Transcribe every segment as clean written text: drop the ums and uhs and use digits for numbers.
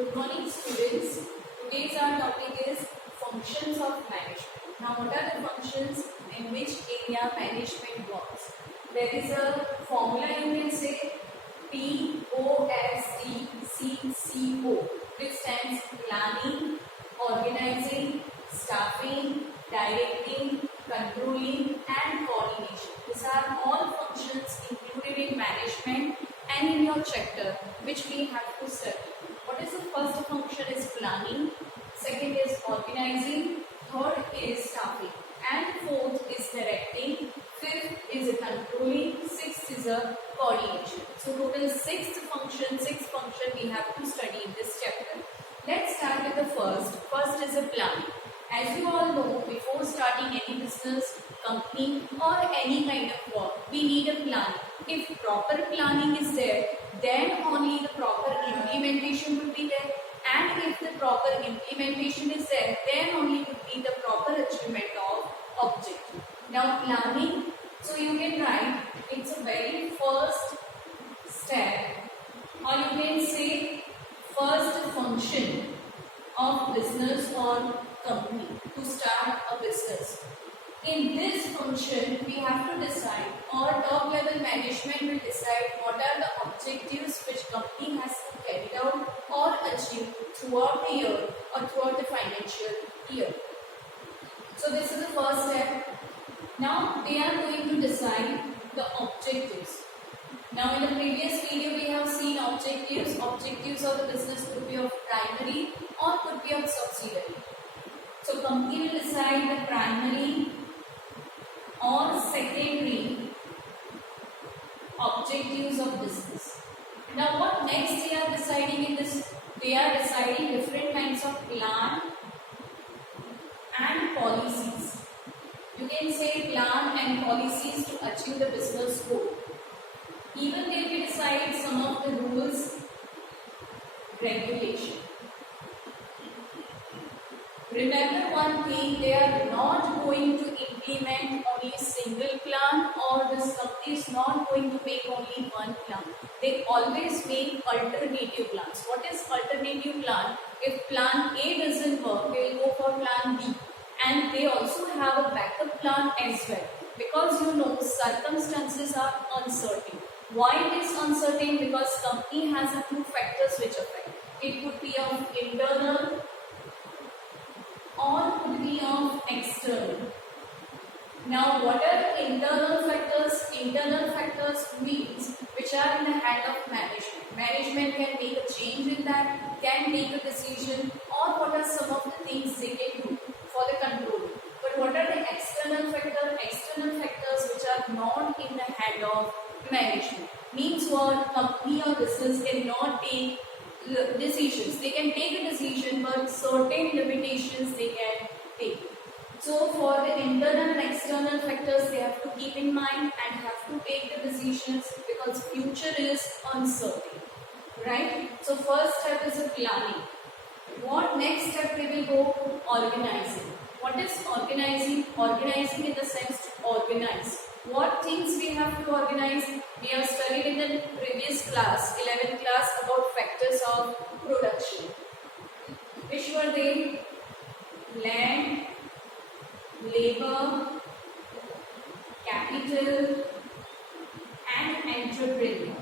Good morning, students. Today's our topic is functions of management. Now, what are the functions in which area management works? There is a formula, you can say POSTCCO, which stands planning, organizing, staffing, directing, controlling, and coordination. These are all functions included in management and in your chapter, which we have to study. What is the first function is planning, second is organizing, third is staffing, and fourth is directing, fifth is controlling, sixth is a coordination. So total six function we have to study in this chapter. Let's start with the first. First is a planning. As you all know, before starting any business, company or any kind of work, we need a plan. If proper planning is there, then only the proper implementation will be there. And if the proper implementation is there, then only will be the proper achievement of objective. Now planning, so you can write, it's a very first step, or you can say first function of business or company to start a business. In this function, we have to decide, or top level management will decide what are the objectives which company has to carry out or achieve throughout the year or throughout the financial year. So this is the first step. Now they are going to decide the objectives. Now in the previous video we have seen objectives. Objectives of the business could be of primary or could be of subsidiary. So company will decide the primary or secondary objectives of business. Now what next they are deciding in this? They are deciding different kinds of plan and policies. You can say plan and policies to achieve the business goal. Even they will decide some of the rules, regulation. Remember one thing, they are not going to implement only a single plan, or this company is not going to make only one plan. They always make alternative plans. What is alternative plan? If plan A doesn't work, they will go for plan B. And they also have a backup plan as well. Because you know, circumstances are uncertain. Why it is uncertain? Because company has a two factors which affect. It could be of internal or could be of external. Now what are internal factors? Internal factors means which are in the hand of management. Management can make a change in that, can make a decision, or what are some of the things they can do for the control. But what are the external factors? External factors which are not in the hand of management. Means what? Company or business cannot take decisions. They can take a decision, but certain limitations they can take. So for the internal and external factors, they have to keep in mind and have to take the decisions because future is uncertain. Right? So first step is a planning. What next step we will go? Organizing. What is organizing? Organizing in the sense to organize. What things we have to organize? We have studied in the previous class, 11th class, about factors of production. Which were they? Land, labor, capital, and entrepreneur.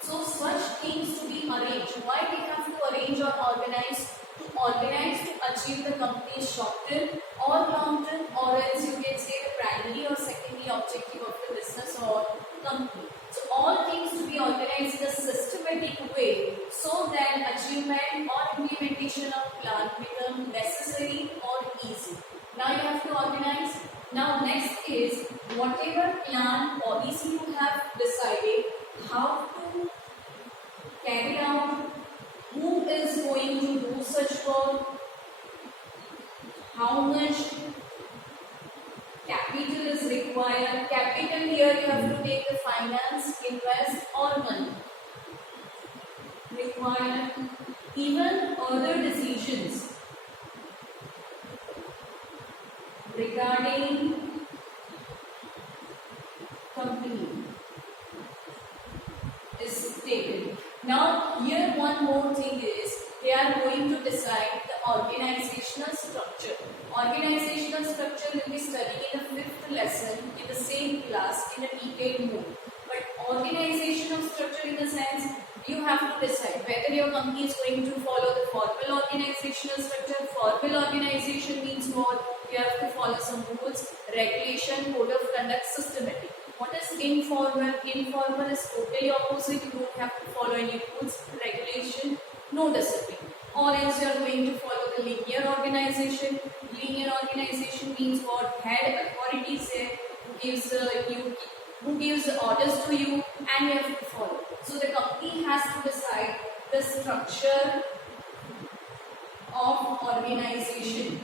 So such things to be arranged. Why we have to arrange or organize? To organize to achieve the company's short term or long term, or else you can say the primary or secondary objective of the business or company. So all things to be organized in a systematic way so that achievement or implementation of plan become necessary or easy. Now you have to organize. Now next is whatever plan policy you have decided, how to carry out, who is going to do such work, how much capital is required. Capital here you have to take the finance, invest or money required. Even other decisions regarding company is taken. Now, here one more thing is they are going to decide the organizational structure. Organizational structure will be studied in the 5th lesson in the same class in a detailed mode. But organizational structure in the sense you have to decide whether your company is going to follow the formal organizational structure. Formal organization means what? You have to follow some rules, regulation, code of conduct, systematic. What is informal? Informal is totally opposite. You don't have to follow any rules, regulation, no discipline. Or else you are going to follow the linear organization. Linear organization means what? Head authorities there who gives orders to you, and you have to follow. So the company has to decide the structure of organization,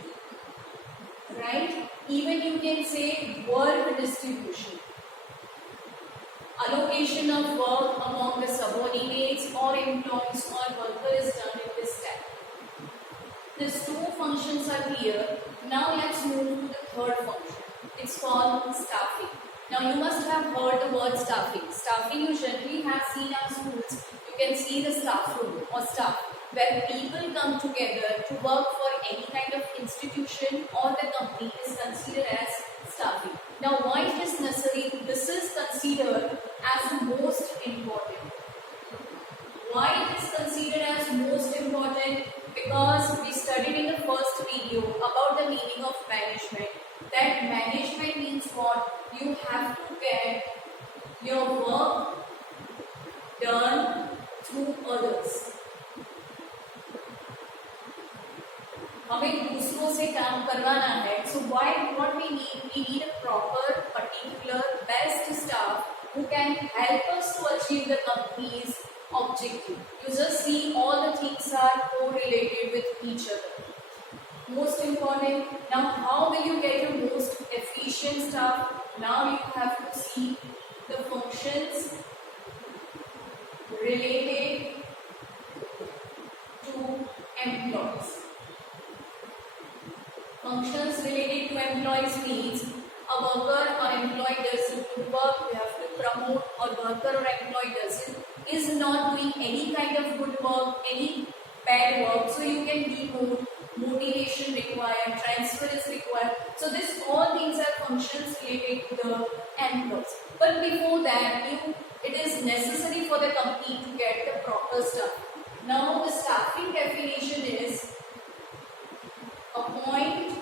right? Even you can say work distribution. Allocation of work among the subordinates or employees or worker is done in this step. These two functions are clear. Now let's move to the third function. It's called staffing. Now you must have heard the word staffing. Staffing you generally have seen in schools. You can see the staff room or staff where people come together to work for any kind of institution or the company is considered as staffing. Now why it is necessary? This is considered as the most important. Why it is considered as most important? Because we studied in the first video about the meaning of management. That management means what? You have to get your work done through others. हमें दूसरों से काम करवाना है. So what we need a proper, particular, best staff who can help us to achieve the company's objective. You just see all the things are correlated with each other. Most important. Now, how will you get your most efficient staff? Now you have to see the functions related to employees. Functions related to employees means a worker or employee does good work, we have to promote, or worker or employee is not doing any kind of good work, any bad work, so you can demote, motivation required, transfer is required. So this all things are functions related to the employees. But before that, it is necessary for the company to get the proper staff. Now the staffing definition is appoint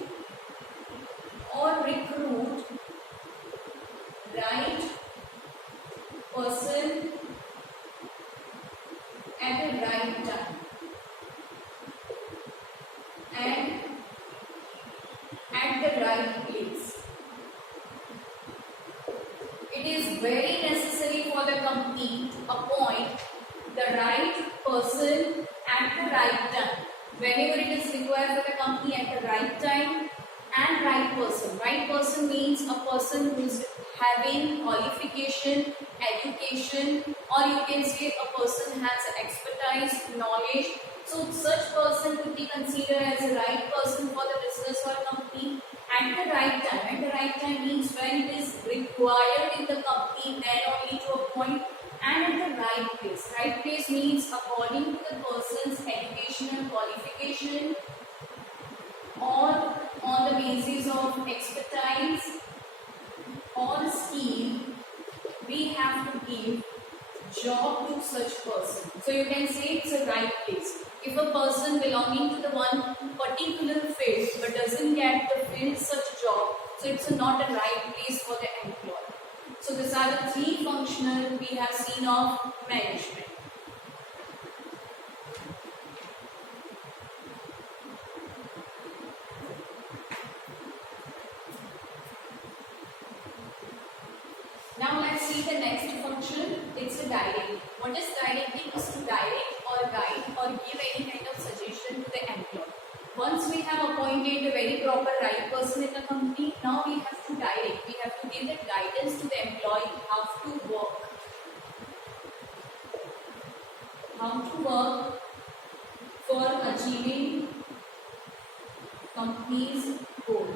or recruit right person at the right time and at the right place. It is very necessary for the company to appoint the right person at the right time. Whenever it is required for the company at the right time and right person. Right person means a person who is having qualification, education, or you can say a person has expertise, knowledge. So such person could be considered as a right person for the business or company at the right time. At the right time means when it is required in the company, then only to appoint, and at the right place. Right place means according to the person's educational qualification or on the basis of expertise or skill, we have to give job to such person. So you can say it's a right place. If a person belonging to the one particular field but doesn't get the field such job, so it's not a right place for the employer. So these are the three functional we have seen of management. Now let's see the next function. It's a directing. What is directing? Is to direct or guide or give any kind of suggestion to the employee. Once we have appointed a very proper right person in the company, now we have to direct. We have to give the guidance to the employee how to work. How to work for achieving company's goal.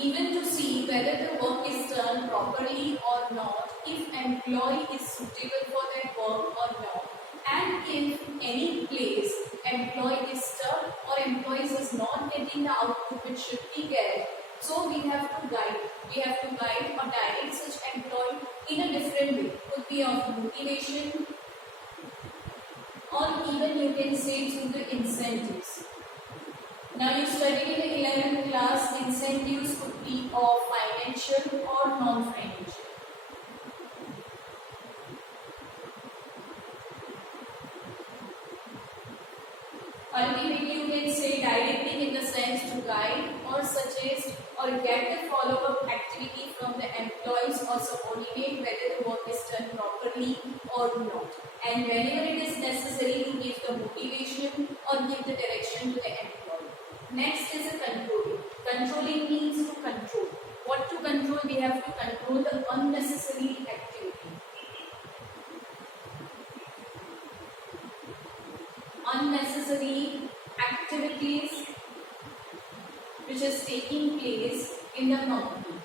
Even to see whether the work is done properly or not, if employee is suitable for that if any place employee is stuck or employee is not getting the output which should be get, so we have to guide. We have to guide or direct such employee in a different way. Could be of motivation, or even you can say through the incentives. Now you studied in the 11th class, incentives could be of financial or non-financial. Ultimately, you can say directing in the sense to guide or suggest or get the follow-up activity from the employees or subordinate whether the work is done properly or not. And whenever it is necessary to give the motivation or give the direction to the employee. Next is a controlling. Controlling means to control. What to control? We have to control the unnecessary activity. Unnecessary activities which is taking place in the company.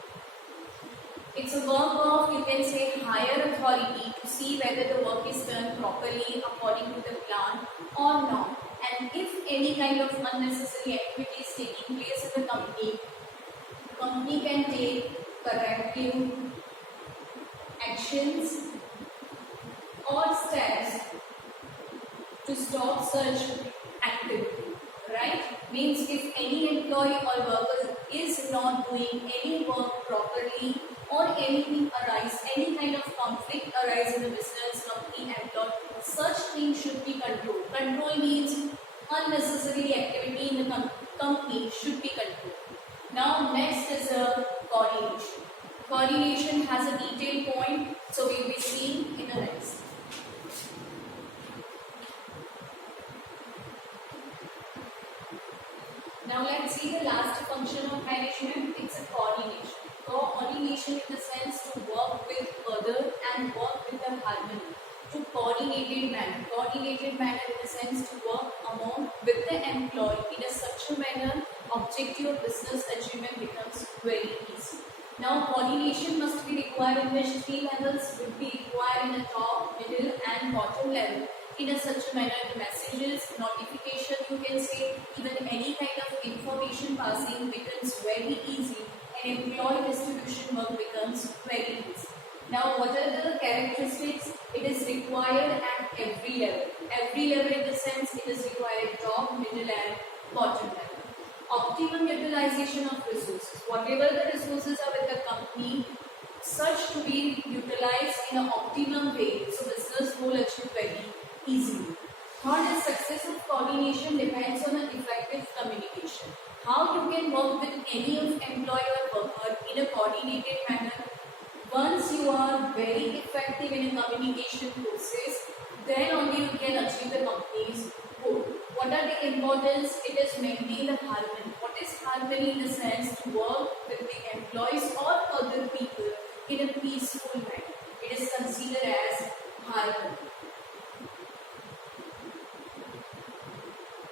It's a work of, you can say, higher authority to see whether the work is done properly according to the plan or not. And if any kind of unnecessary activity is taking place in the company can take corrective actions or steps to stop such activity, right? Means if any employee or worker is not doing any work properly or anything arise, any kind of conflict arise in the business, company, employee, such things should be controlled. Control means unnecessary activity in the company should be controlled. Now next is a coordination. Coordination has a detailed point, so we will be seeing in the next. Now let's see the last function of management. It's a coordination. Coordination in the sense to work with other and work with a harmony. To coordinated manner. Coordinated manner in the sense to work among with the employee in a such a manner objective of business achievement becomes very easy. Now coordination must be required in which three levels will be required in the top, middle and bottom level. In a such a manner the messages, notification you can say, even any kind of information passing becomes very easy and employee distribution work becomes very easy. Now what are the characteristics? It is required at every level. Every level in the sense it is required at top, middle and bottom level. Optimum utilization of resources. Whatever the resources are with the company, such to be utilized in an optimum way so business will achieve very easily. Third is success of coordination depends on an effective communication. How you can work with any of employee or worker in a coordinated manner. Once you are very effective in a communication process, then only you can achieve the company's goal. What are the importance? It is maintain the harmony. What is harmony in the sense to work with the employees or other people in a peaceful manner. It is considered as harmony.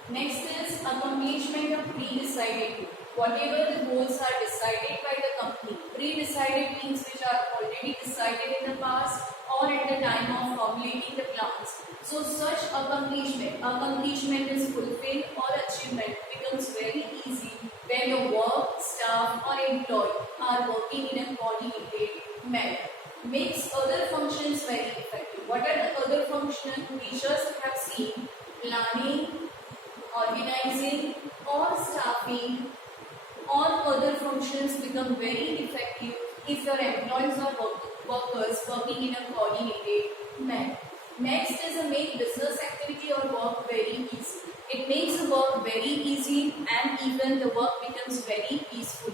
Next is accomplishment of pre-decided goals. Whatever the goals are decided by the company. Pre-decided means which are already decided in the past or at the time of formulating the plans. So such accomplishment is fulfilled or achievement becomes very easy when your work, staff or employee are working in a coordinated manner. Makes other functions very effective. What are the other functions? Teachers have seen planning, organizing or staffing or other functions become very effective if your employees or workers working in a coordinated manner. Next is a make business activity or work very easy. It makes the work very easy and even the work becomes very peaceful.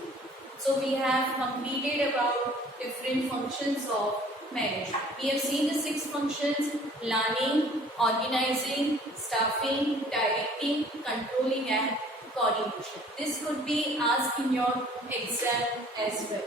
So we have completed about different functions of management. We have seen the 6 functions: planning, organizing, staffing, directing, controlling and coordination. This could be asked in your exam as well.